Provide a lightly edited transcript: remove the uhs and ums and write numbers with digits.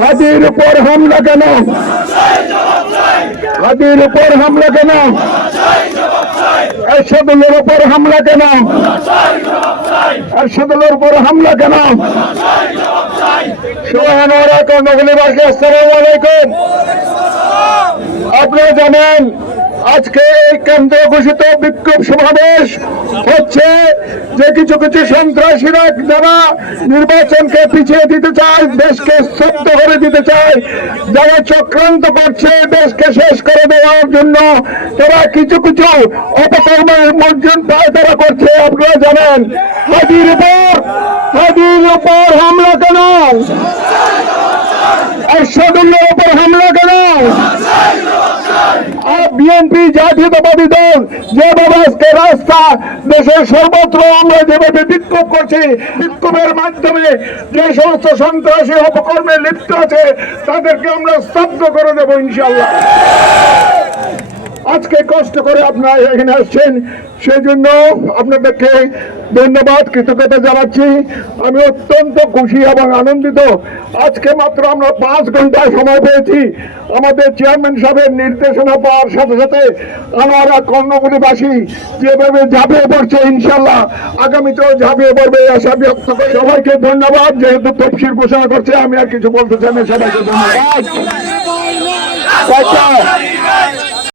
হাদির উপর হামলা কেন? হাদির উপর হামলা কেন? এরশাদুলের উপর হামলা কেন? এরশাদুলের উপর হামলা কেন? সুবহানাল্লাহ। কর্ণফুলীবাসী আসসালামু আলাইকুম। আপনারা জানেন আজকে এই কেন্দ্র ঘোষিত বিক্ষোভ সমাবেশ হচ্ছে যে কিছু কিছু সন্ত্রাসীরা যারা নির্বাচনকে পিছিয়ে দিতে চায়, দেশকে স্তব্ধ করে দিতে চায়, যারা চক্রান্ত করছে দেশকে শেষ করে দেওয়ার জন্য, তারা কিছু কিছু অপকর্মের মর্জন পায়তারা করছে। আপনারা জানেন হাদির উপর হামলা কেন? এরশাদুল্লাহর উপর হামলা কেন? বিএনপি জাতীয়তাবাদী দল যেভাবে আজকে রাস্তা দেশের সর্বত্র আমরা যেভাবে বিক্ষোভ করছি, বিক্ষোভের মাধ্যমে যে সমস্ত সন্ত্রাসী অপকর্মে লিপ্ত আছে তাদেরকে আমরা স্তব্ধ করে দেবো ইনশাআল্লাহ। আজকে কষ্ট করে আপনারা এখানে আসছেন, সেই জন্য আপনাদেরকে ধন্যবাদ, কৃতজ্ঞতা জানাচ্ছি। আমি অত্যন্ত খুশি এবং আনন্দিত। আজকে মাত্র আমরা 5 ঘন্টা সময় পেয়েছি। আমাদের চেয়ারম্যান সাহেবের নির্দেশনা পাওয়ার সাথে সাথে আমরা কর্ণফুলীবাসী যেভাবে ঝাঁপিয়ে পড়ছে, ইনশাল্লাহ আগামীতেও ঝাঁপিয়ে পড়বে এই আশা ব্যক্ত করে সবাইকে ধন্যবাদ। যেহেতু তফসিল ঘোষণা করছে আমি আর কিছু বলতে চাই না। সবাইকে ধন্যবাদ।